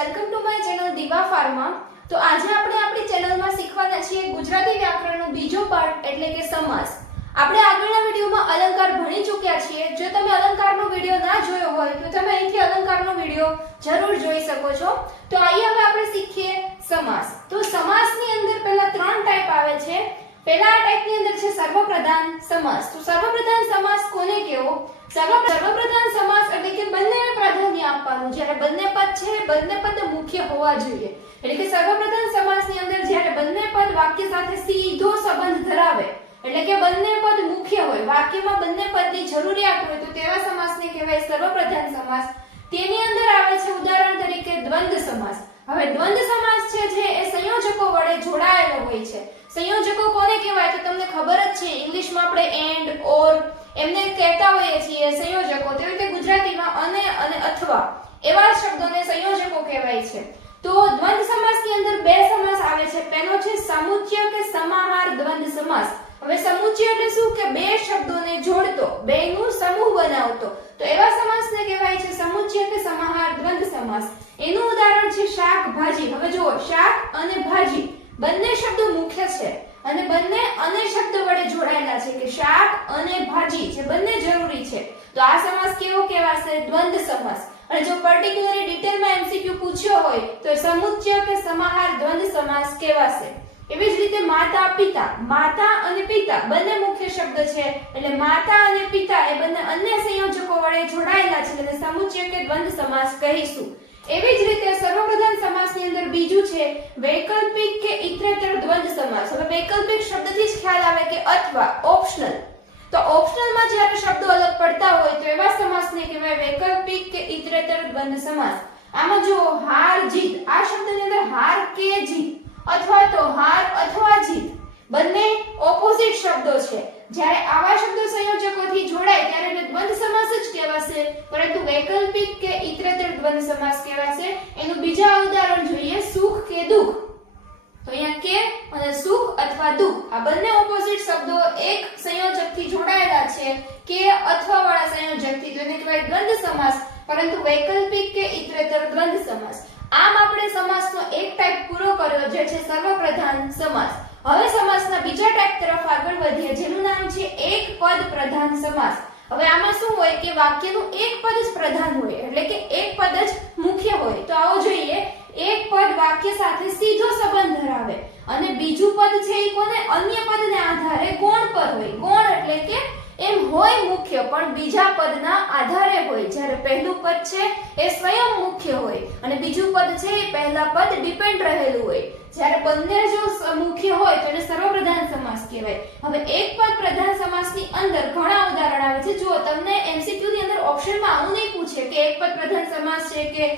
Welcome to my channel દીવા pharma. તો આજે આપણે આપણી ચેનલમાં શીખવાના છીએ ગુજરાતી વ્યાકરણનો બીજો પાર્ટ એટલે કે સમાસ। આપણે આગળના વિડિયોમાં અલંકાર ભણી ચૂક્યા છીએ। જો તમે અલંકારનો વિડિયો ના જોયો હોય તો તમે અહીંથી અલંકારનો વિડિયો જરૂર જોઈ શકો છો। તો આઈએ હવે આપણે શીખીએ સમાસ। તો સમાસની અંદર પહેલા ત્રણ ટાઈપ આવે છે। પહેલા ટાઈપની અંદર છે સર્વપ્રધાન સમાસ। તો સર્વપ્રધાન સમાસ કોને કહેવો? સર્વપ્રધાન સમાસ એટલે કે બંનેને પ્રાધાન્ય આપવાનું। જ્યારે બંને પદ છે બંને પદ મુખ્ય હોવા જોઈએ। એટલે કે સર્વપ્રધાન સમાસની અંદર જ્યારે બંને પદ વાક્ય સાથે સીધો સંબંધ ધરાવે એટલે કે બંને પદ મુખ્ય હોય, વાક્યમાં બંને પદની જરૂરિયાત હોય તો તેવા સમાસને કહેવાય સર્વપ્રધાન સમાસ। તેની અંદર આવે છે ઉદાહરણ તરીકે દ્વંદ્વ સમાસ। હવે દ્વંદ્વ સમાસ છે એ સંયોજકો વડે જોડાયેલો હોય છે। સંયોજકો કોને કહેવાય તો તમને ખબર જ છે, ઇંગ્લિશમાં આપણે એન્ડ ઓર એમને કહેતા હોઈએ છીએ સંયોજકો। તેવી રીતે ગુજરાતીમાં અને અથવા એવા શબ્દોને સંયોજકો કહેવાય છે। તો દ્વંદ્વ સમાસની અંદર બે સમાસ આવે છે। પહેલો છે સમુચ્ચય કે સમાહાર દ્વંદ્વ સમાસ। હવે સમુચ્ચય એટલે શું કે બે શબ્દોને જોડતો, બેનું સમૂહ બનાવતો, તો એવા સમાસને કહેવાય છે સમુચ્ચય કે સમાહાર દ્વંદ્વ સમાસ। એનું ઉદાહરણ છે શાક ભાજી। હવે જુઓ, શાક અને ભાજી બંને શબ્દો મુખ્ય છે અને બંને અને શબ્દ વડે જોડાયેલા છે કે શાક અને ભાજી જે બંને જરૂરી છે। તો આ સમાસ કેવો કહેવાશે? દ્વંદ્વ સમાસ। અને જો પર્ટિક્યુલરલી ડિટેલમાં એમસીક્યુ પૂછ્યો હોય તો સમુચ્ચય કે સમાહાર દ્વંદ્વ સમાસ કહેવાશે। એવી જ રીતે માતા પિતા, માતા અને પિતા બંને મુખ્ય શબ્દ છે એટલે માતા અને પિતા એ બંને અન્ય સંયોજકો વડે જોડાયેલા છે એટલે સમુચ્ચય કે દ્વંદ્વ સમાસ કહીશું। એવી જ રીતે સર્વપ્રધાન સમાસની અંદર બીજું છે વૈકલ્પિક કે ઇતરેતર દ્વંદ્વ સમાસ। હવે વૈકલ્પિક શબ્દથી જ ખ્યાલ આવે કે અથવા ઓપ્શનલ। તો ઓપ્શનલમાં જ્યારે શબ્દો અલગ પડતા હોય તો એવા સમાસને કહેવાય વૈકલ્પિક કે ઇતરેતર દ્વંદ્વ સમાસ। આમાં જો હાર જીત, આ શબ્દની અંદર હાર કે જીત અથવા તો હાર અથવા જીત બંને ઓપોઝિટ શબ્દો છે। જ્યારે આવા શબ્દો સંયોજકોથી જોડાય ત્યારે એને દ્વંદ્વ સમાસ જ કહેવાશે, પરંતુ વૈકલ્પિક કે ઇતરેતર દ્વંદ્વ સમાસ કહેવાશે। એનું બીજા ઉદાહરણ જોઈએ સુખ કે દુઃખ। તો અહીંયા કે અને સુખ અથવા દુઃખ આ બંને ઓપોઝિટ શબ્દો એક સંયોજકથી જોડાયેલા છે કે અથવા વાળા સંયોજકથી, તો એને કહેવાય દ્વંદ્વ સમાસ, પરંતુ વૈકલ્પિક કે ઇતરેતર દ્વંદ્વ સમાસ। આમ આપણે સમાસનો એક ટાઈપ પૂરો કર્યો જે છે સર્વપ્રધાન સમાસ। હવે સમાસના બીજા ટાઈપ તરફ આગળ વધીએ જેનું નામ છે એક પદ પ્રધાન સમાસ। હવે આમાં શું હોય કે વાક્યનું એક પદ જ પ્રધાન હોય એટલે કે એક પદ જ મુખ્ય હોય। તો આવો જોઈએ, એક પદ વાક્ય સાથે સીધો સંબંધ ધરાવે અને બીજું પદ છે એ કોને અન્ય પદને આધારે ગૌણ પર હોય। ગૌણ એટલે કે એમ હોય મુખ્ય પણ બીજા પદના આધારે હોય। જ્યારે પહેલું પદ છે એ સ્વયં મુખ્ય હોય અને બીજું પદ છે એ પહેલા પદ ડિપેન્ડ રહેલું હોય। જ્યારે બંને જો મુખ્ય હોય તો એને સર્વપ્રધાન સમાસ કહેવાય। હવે એક પદ પ્રધાન સમાસની અંદર ઘણા ઉદાહરણ આવે છે। જો તમને એમસીક્યુ ની અંદર ઓપ્શનમાં આવું નહીં પૂછે કે એક પદ પ્રધાન સમાસ છે કે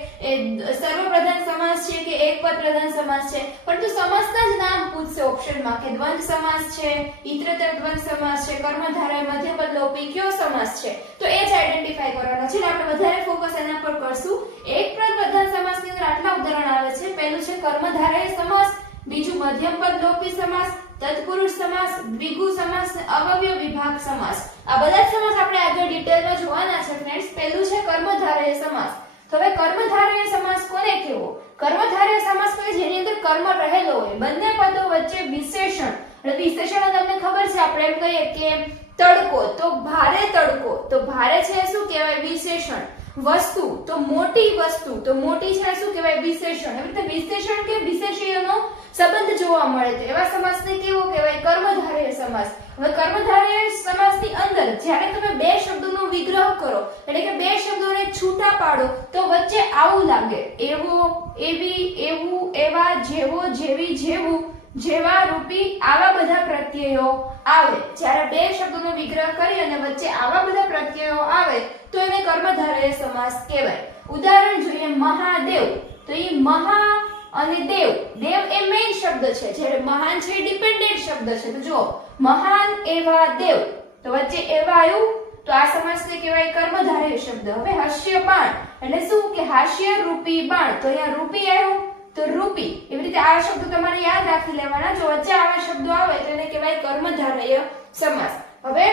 સર્વપ્રધાન સમાસ છે કે એક પદ પ્રધાન સમાસ છે, પરંતુ સમાસના જ નામ પૂછશે ઓપ્શનમાં કે દ્વંદ્વ સમાસ છે, ઇતરેતર દ્વંદ્વ સમાસ છે, કર્મધારય મધ્યપદ લોપી કયો સમાસ છે, તો એ જ આઈડેન્ટિફાઈ કરવાનો છે। આપણે વધારે ફોકસ એના પર કરશું। એક પદ પ્રધાન સમાસની અંદર આટલા ઉદાહરણ આવે છે। પહેલું છે કર્મધારય સમાસ, બીજું મધ્યમપદ લોપી સમાસ, તત્પુરુષ સમાસ, દ્વિગુ સમાસ, અવયવ વિભાગ સમાસ। આ બધા સમાસ આપણે આગળ ડિટેલમાં જોવાના છે ફ્રેન્ડ્સ। પહેલું છે કર્મધારય સમાસ। તો હવે કર્મધારય સમાસ કોને કહેવો? કર્મધારય સમાસ કે જેની અંદર કર્મ રહેલો હોય, બંને પદો વચ્ચે વિશેષણ, એટલે વિશેષણ તમને ખબર છે, આપણે એમ કહીએ કે તડકો તો ભારે તડકો, તો ભારે છે શું કહેવાય? વિશેષણ। વસ્તુ તો મોટી વસ્તુ, તો મોટી છે શું કહેવાય? વિશેષણ। એવી રીતે વિશેષણ કે વિશેષણનો સંબંધ જોવા મળે તો એવા સમાસને કેવો કહેવાય? કર્મધારય સમાસ। હવે કર્મધારય સમાસની અંદર જ્યારે તમે બે શબ્દોનો વિગ્રહ કરો એટલે કે બે શબ્દોને છૂટા પાડો તો વચ્ચે આવું લાગે, એવો, એવી, એવું, એવા, જેવો, જેવી, જેવું, જેવા, રૂપી, આવા બધા પ્રત્યયો આવે। જ્યારે બે શબ્દોનો વિગ્રહ કરી અને વચ્ચે આવા બધા પ્રત્યયો આવે તો એને કર્મધારય સમાસ કહેવાય। ઉદાહરણ જોઈએ મહાદેવ, તો એ મહા અને દેવ, દેવ એ મેઇન શબ્દ છે જ્યારે મહાન છે એ ડિપેન્ડન્ટ શબ્દ છે। તો જો મહાન એવા દેવ, તો વચ્ચે એવા આવ્યું તો આ સમાસને કહેવાય કર્મધારય શબ્દ। હવે હાસ્ય બાણ એટલે શું કે હાસ્ય રૂપી બાણ, તો અહીંયા રૂપી આવ્યું તો રૂપી, એવી રીતે આ શબ્દો તમારે યાદ રાખી લેવાના। જો વચ્ચે આવા શબ્દો આવે તો એને કહેવાય કર્મધારય સમાસ। હવે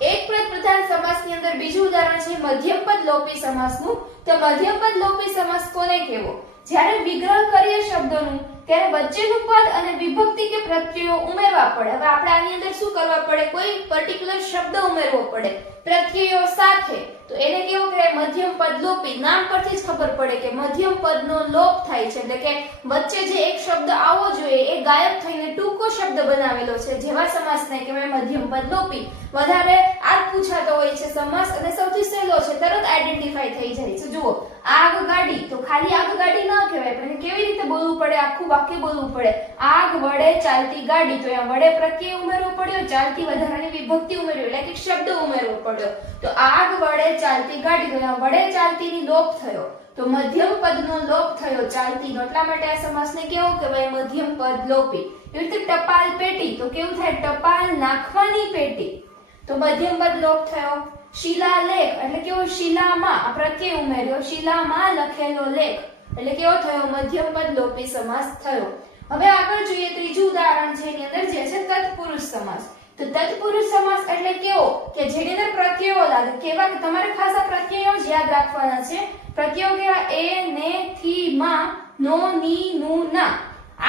એક પદ પ્રધાન સમાસની અંદર બીજું ઉદાહરણ છે મધ્યમપદ લોપી સમાસનું। તો મધ્યમપદ લોપી સમાસ કોને કહેવો? જ્યારે વિગ્રહ કરીએ શબ્દોનું ત્યારે વચ્ચેનું પદ અને વિભક્તિ કે પ્રત્યયો ઉમેરવા પડે. હવે આપણે આની અંદર શું કરવા પડે? કોઈ પર્ટિક્યુલર શબ્દ ઉમેરવો પડે પ્રત્યયો સાથે. તો એને કેવું કહેવાય? મધ્યમ પદ લોપી. નામ પરથી જ ખબર પડે કે મધ્યમ પદનો લોપ થાય છે, એટલે કે વચ્ચે જે એક શબ્દ આવવો જોઈએ એ ગાયબ થઈને ટૂંકો શબ્દ બનાવેલો છે, જેવા સમાસને કહેવાય મધ્યમ પદ લોપી. વધારે આ પૂછાતો હોય છે સમાસ અને સૌથી સહેલો છે, તરત આઈડેન્ટિફાઈ થઈ જાય છે. જુઓ, આગગાડી, તો ખાલી આગગાડી ન કહેવાય, પણ કેવી રીતે બોલવું પડે? આખું વાક્ય બોલવું પડે. આગ વડે ચાલતી ગાડી, તો અહીંયા વડે પ્રત્યય ઉમેરવો પડ્યો, ચાલતી વધારાની વિભક્તિ ઉમેરવી, એટલે કે શબ્દ ઉમેરવો પડ્યો. તો આગ વડે ચાલતી ગાડી, તો અહીંયા વડે ચાલતીની લોપ થયો, તો મધ્યમ પદનો લોપ થયો ચાલતીનો, એટલા માટે આ સમાસને કેવો કહેવાય? મધ્યમ પદ લોપી. એવી રીતે ટપાલ પેટી, તો કેવું થાય? ટપાલ નાખવાની પેટી, તો મધ્યમ પદ લોપ થયો. શિલાલેખ એટલે કેવો? શિલામાં પ્રત્યય ઉમેર્યો, શિલામાં લખેલો લેખ, એટલે કેવો થયો? મધ્યમ પદ લોપી સમાસ થયો. હવે આગળ જોઈએ, ત્રીજું ઉદાહરણ છે એની અંદર જે છે તત્પુરુષ સમાસ. તો તત્પુરુષ સમાસ એટલે કેવો? કે જેની અંદર પ્રત્યયો લાગે. કેવા? કે તમારે ખાસ આ પ્રત્યયો જ યાદ રાખવાના છે. પ્રત્યયો કેવા? એ, ને, થી, માં, નો, ની, નું, ના.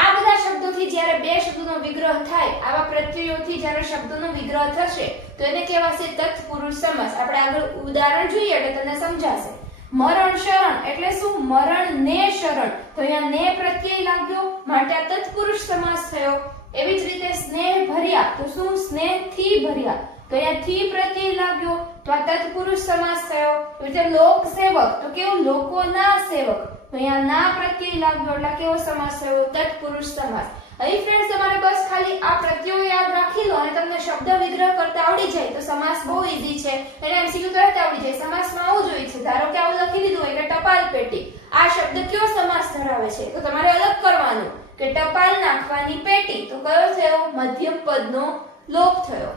આ બધા શબ્દોથી જ્યારે બે શબ્દોનો વિગ્રહ થાય, આવા પ્રત્યયોથી જ્યારે શબ્દોનો વિગ્રહ થશે તો એને કહેવાશે તત્પુરુષ સમાસ. આપણે આગળ ઉદાહરણ જોઈએ એટલે તમને સમજાશે. મરણ શરણ એટલે શું? મરણ ને શરણ, તો અહીંયા ને પ્રત્યય લાગ્યો માટે આ તત્પુરુષ સમાસ થયો. એવી જ રીતે સ્નેહ ભર્યા, તો શું? સ્નેહ થી ભર્યા, તો અહીંયા થી પ્રત્યય લાગ્યો, તો આ તત્પુરુષ સમાસ થયો. એવી રીતે લોક સેવક, તો કેવું? લોકોના સેવક, તો અહીંયા ના પ્રત્યય લાગ્યો, એટલે કેવો સમાસ થયો? તત્પુરુષ સમાસ. અહીં ફ્રેન્ડ્સ તમારે બસ ખાલી આ પ્રત્યયો યાદ રાખી લો અને તમને શબ્દ વિગ્રહ કરતા આવડી જાય તો સમાસ બહુ ઈઝી છે, એને એમસીક્યુ તરત આવડી જાય. સમાસમાં આવું જોઈએ છે, ધારો કે આવું લખી દીધું હોય કે ટપાલ પેટી, આ શબ્દ કયો સમાસ ધરાવે છે? તો તમારે અલગ કરવાનું કે ટપાલ નાખવાની પેટી, તો કયો થયો? મધ્યમ પદનો લોપ થયો.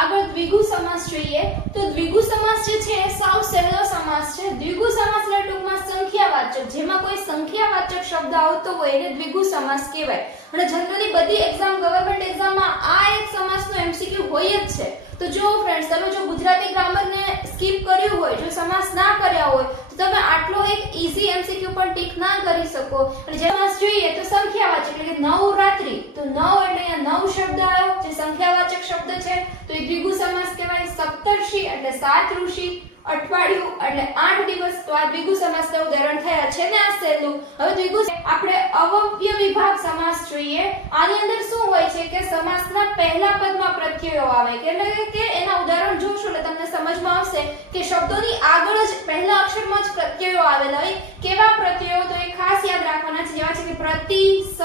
આગળ દ્વિગુ સમાસ જોઈએ. તો દ્વિગુ સમાસ જે છે એ સાવ સહેલો સમાસ છે. દ્વિગુ સમાસ એટલે ટૂંકમાં સંખ્યાવાચક, જેમાં કોઈ સંખ્યાવાચક શબ્દ આવતો હોય એને દ્વિગુ સમાસ કહેવાય. અને જનરલી બધી એક્ઝામ, ગવર્નમેન્ટ એક્ઝામમાં આ એક સમાસનો એમસીક્યુ હોય જ છે. તો જો ફ્રેન્ડ્સ, તમે જો ગુજરાતી ગ્રામરને સ્કીપ કર્યું હોય, જો સમાસ ના કર્યા હોય, તો તમે આટલો એક ઈઝી એમસીક્યુ પણ ટીક ના કરી શકો. અને જે સમાસ જોઈએ તો સંખ્યાવાચક એટલે કે નવરાત્રી, તો નવ એટલે અહીંયા નવ શબ્દ આવ્યો જે સંખ્યાવાચક શબ્દ છે, તો એ દ્વિગુ સમાસ કહેવાય. સપ્તર્ષિ એટલે 7 ઋષિ, અઠવાડિયું એટલે 8 દિવસ, તો આ દ્વિગુ સમાસના ઉદાહરણ થયા છે ને આ સહેલું. હવે દ્વિગુ આપણે અવયવ વિભાગ સમાસ જોઈએ. આની અંદર શું હોય છે કે સમાસના પહેલા પદમાં પ્રત્યયો આવે, એટલે કે એના ઉદાહરણ જોશો એટલે તમને સમજમાં આવશે કે શબ્દોની આગળ જ પહેલા અક્ષરમાં જ પ્રત્યયો આવેલા હોય. કેવા પ્રત્યયો? તો એ ખાસ યાદ રાખવાના છે, જેવા છે કે પ્રતિ, સહ,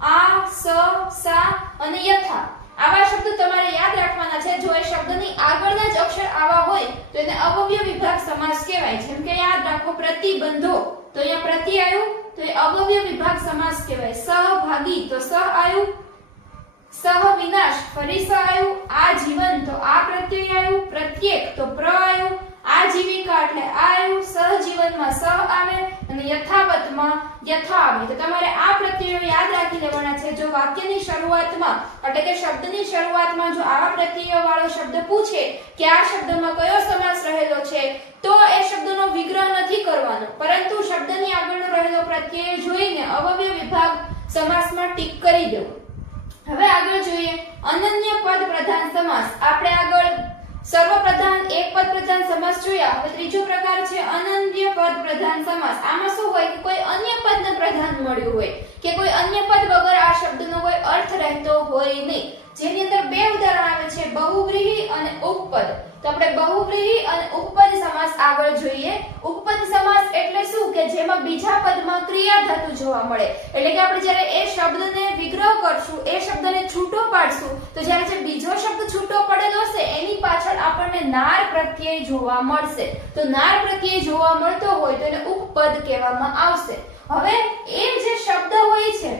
આ, સ, સા અને યથા. આવા શબ્દો તમારે યાદ રાખવાના છે. જો એ શબ્દની આગળના જ અક્ષર આવા હોય તો એને અવયવ વિભાગ સમાસ કહેવાય. જેમ કે યાદ રાખો પ્રતિબંધો, તો અહીંયા પ્રતિ આવ્યું તો એ અવયવ વિભાગ સમાસ કહેવાય. સહભાગી, તો સહ આવ્યું. સહ વિનાશ, ફરી સહ આવ્યું. આજીવન, તો આ પ્રત્યય આવ્યું. પ્રત્યેક, તો પ્ર આવ્યું. આજીવિકા એટલે આ આવ્યું. સહજીવનમાં સહ આવે અને યથાવતમાં યથા આવે. તો તમારે આ પ્રત્યયો યાદ રાખી લેવાના છે. જો વાક્યની શરૂઆતમાં એટલે કે શબ્દની શરૂઆતમાં જો આવા પ્રત્યયો વાળો શબ્દ પૂછે કે આ શબ્દમાં કયો સમાસ રહેલો છે, તો એ શબ્દનો વિગ્રહ નથી કરવાનો, પરંતુ શબ્દની આગળનો રહેલો પ્રત્યય જોઈને અવયવ વિભાગ સમાસમાં ટીક કરી દેવું. હવે આગળ જોઈએ અનન્ય પદ પ્રધાન સમાસ. આપણે આગળ સર્વપ્રધાન એક પદ પ્રધાન સમાસ જોયા. હવે ત્રીજો પ્રકાર છે અનન્ય પદ પ્રધાન સમાસ. આમાં શું હોય કે કોઈ અન્ય પદને પ્રધાન મળ્યું હોય કે કોઈ અન્ય પદ વગર આ શબ્દનો કોઈ અર્થ રહેતો હોય નહીં. જેની અંદર બે ઉદાહરણ આવે છે, બહુવ્રીહી અને ઉપપદ. તો આપણે બહુવ્રીહી અને ઉપપદ સમાસ આગળ જોઈએ. ઉપપદ સમાસ એટલે શું કે જેમાં બીજા પદમાં ક્રિયા ધાતુ જોવા મળે. એટલે કે આપણે જ્યારે એ શબ્દને વિગ્રહ કરશું, એ શબ્દને છૂટો પાડશું, તો જ્યારે જે બીજો શબ્દ છૂટો પડેલો હશે એની પાછળ આપણને નાર પ્રત્યય જોવા મળશે. તો નાર પ્રત્યય જોવા મળતો હોય તો એને ઉપપદ કહેવામાં આવશે. હવે એ જે શબ્દ હોય છે,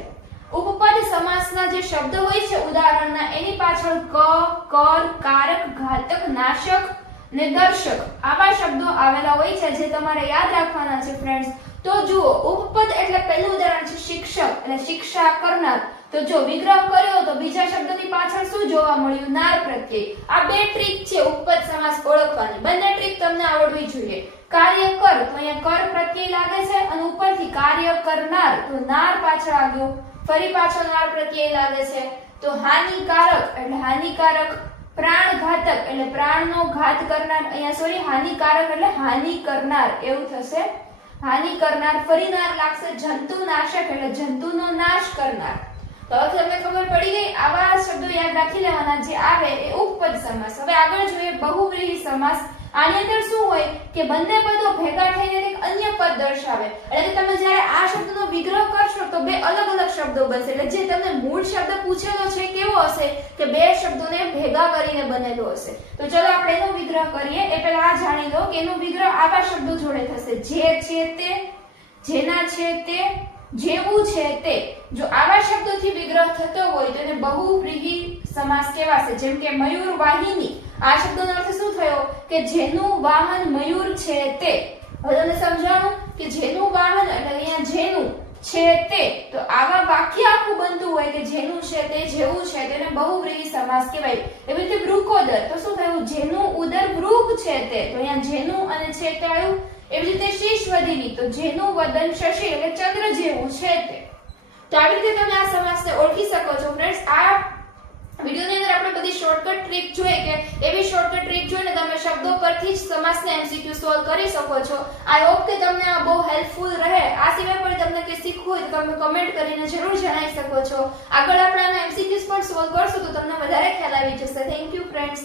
ઉપપદ સમાસના જે શબ્દ હોય છે ઉદાહરણના, એની પાછળ ક, કર, કારક, ઘાતક, નાશક ને દર્શક આવા શબ્દો આવેલા હોય છે જે તમારે યાદ રાખવાના છે ફ્રેન્ડ્સ. તો જુઓ, ઉપપદ એટલે પહેલું ઉદાહરણ છે શિક્ષક એટલે શિક્ષા કરનાર. તો જો વિગ્રહ કર્યો તો બીજા શબ્દની પાછળ શું જોવા મળ્યું? નાર પ્રત્યય. આ બે ટ્રીક છે ઉપપદ સમાસ ઓળખવાની. બંને ટ્રીક તમને આવડવી જોઈએ. કાર્ય કર, તો અહીંયા કર પ્રત્યય લાગે છે અને ઉપરથી કાર્ય કરનાર, તો નાર પાછળ આવ્યો, ફરી પાછો નાર પ્રત્યય લાગે છે. તો હાનિકારક એટલે હાનિકારક, પ્રાણઘાતક એટલે પ્રાણનો ઘાત કરનાર, અહીંયા સોરી હાનિકારક એટલે હાનિ કરનાર એવું થશે, હાનિ કરનાર. ફરી નાર લાગશે, જંતુનાશક એટલે જંતુનો નાશ કરનાર. તો હવે તમને ખબર પડી ગઈ. આવા શબ્દો યાદ રાખી લેવાના જે આવે એ ઉપપદ સમાસ. હવે આગળ જોઈએ બહુવ્રીહી સમાસ. આની અંદર શું હોય કે બંને પદો ભેગા થઈને એક અન્ય પદ દર્શાવે, એટલે કે તમે જ્યારે આ શબ્દનો વિગ્રહ કરશો તો બે અલગ અલગ શબ્દો બનશે. એટલે જે તમને મૂળ શબ્દ પૂછેલો છે કેવો હશે કે બે શબ્દોને ભેગા કરીને બનેલો હશે. તો ચલો આપણે એનો વિગ્રહ કરીએ. એ પહેલા આ જાણી લો કે એનો વિગ્રહ આવા શબ્દો જોડે થશે: જે છે તે, જેના છે તે, જેવું છે તે. જો આવા શબ્દોથી વિગ્રહ થતો હોય તો એને બહુવ્રીહી સમાસ કહેવાશે. જેમ કે મયુર વાહિની, આ શબ્દનો અર્થ શું થયો કે જેનું વાહન મયુર છે તે. હવે તમને સમજાણું કે જેનું વાહન એટલે અહીંયા જેનું છે તે. તો આવા વાક્ય આખું બનતું હોય કે જેનું છે તે, જેવું છે તેને બહુવ્રીહી સમાસ કહેવાય. એવી રીતે વૃકોદર, તો શું થયું જેનું ઉદર વૃક છે તે. તો અહીંયા જેનું અને છે તે આવ્યું. એવી રીતે શીશવદિની, તો જેનું વદન શશી એટલે ચંદ્ર જેવું છે તે. તો આવી રીતે તમે આ સમાસને ઓળખી શકો છો. ફ્રેન્ડ્સ, આ વિડિયોની અંદર આપણે બધી શોર્ટકટ ટ્રીક જોઈ કે એવી શોર્ટકટ ટ્રીક જોઈને તમે શબ્દો પરથી જ સમાસને એમસીક્યુ સોલ્વ કરી શકો છો. આઈ હોપ કે તમને આ બહુ હેલ્પફુલ રહે. આ સિવાય પણ તમને કંઈ શીખવું હોય તો તમે કમેન્ટ કરીને જરૂર જણાવી શકો છો. આગળ આપણે આના એમસીક્યુઝ પણ સોલ્વ કરશું તો તમને વધારે ખ્યાલ આવી જશે. Thank you friends.